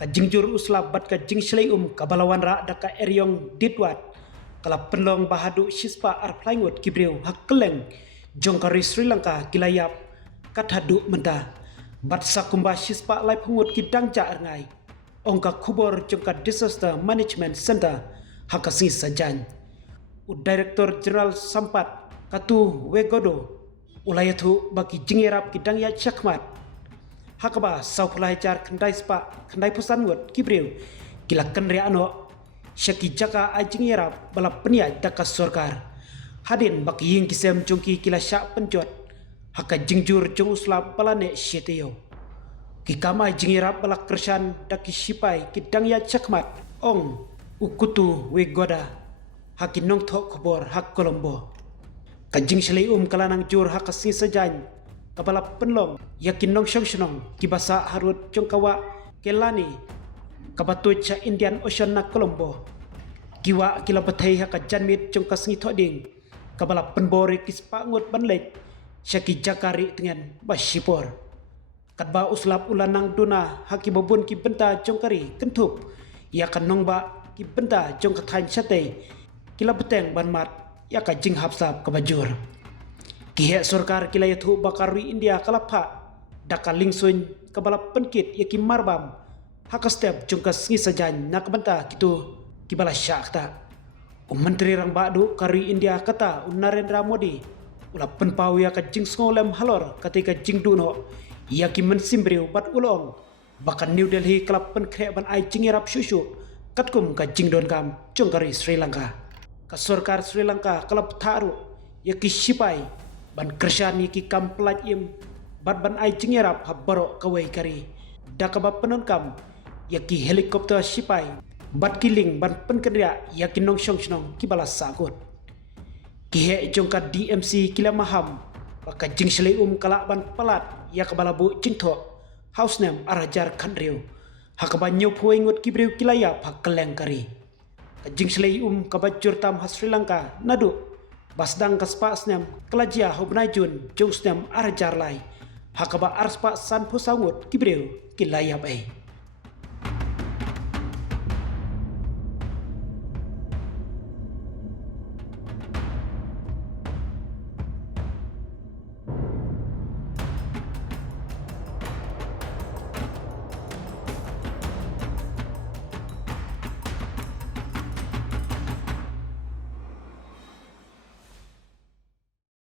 ka jingjur usla bat ka jingslei kabalawan ra da ka eryong ditwat kala penlong bahadu shispa ar plaingut kibreu hakkeleng jongkari Sri Lanka kilayap kathadu menta bat sakumba shispa lai pungut kidang ja arngai ongka kubor jongka disaster management center hakasi sajan Director General Sampat Katu Wegodo ulayatu bagi jingirap kidang ya chakmat hakaba saupulai jar kendai spa kendai pusan wot kibreu kila kenria ano syaki jaka ajingirap balap penia daka sorkar hadin baki ying kisem jongki kila syak penjot haka jingjur jong usla balane syeteo kikama jingirap balak kersan daki sipai kidang ya chakmat ong ukutu wegoda hakin nong thok khobor hak Kolombo kajing selai kalanang jur hakasi sajan kapala penlong yakin nong syong kibasa harut jongkawa kelani kapatu cha Indian Ocean na Kolombo kiwa kila batai haka janmit jongkas ngi thoding kapala penbori kispa ngut banlek syaki jakari dengan basipor katba uslap ulanang duna haki babun ki benta jongkari kentup yakan nongba ki benta jongkatain sate kila beteng banmat yaka jing hapsap kabajur kihe sorkar kila yathu bakarui India kalapa daka lingsun kabala penkit yaki marbam hakastep jungkas ngi sajan nakabanta kitu kibala syakta menteri rang badu karui India kata Narendra Modi ula penpau yaka jing ngolem halor ketika jing duno yaki mensimbriu bat ulong bahkan New Delhi kelap penkrek ban ai jingirap syusyu katkum ka jing don kam jongkari Sri Lanka ka sorkar Sri Lanka kalap taru yaki sipai ban kersan yaki kamplat im bat ban ai jingirap habaro kawai kari dakaba penonkam yaki helikopter sipai bat kiling ban penkendria yaki nong syong kibala sakut kihe jongka DMC kila maham baka jing selai kala ban palat yak balabu jingtho house name arajar kandriu hakaba nyopuingut kibriu kilaya pakeleng kari jing selai kabajur tam Sri Lanka nadu basdang kaspa snem kelajia hobnajun jungsnem arajar lai hakaba arspa san pusangut kibreu kilayap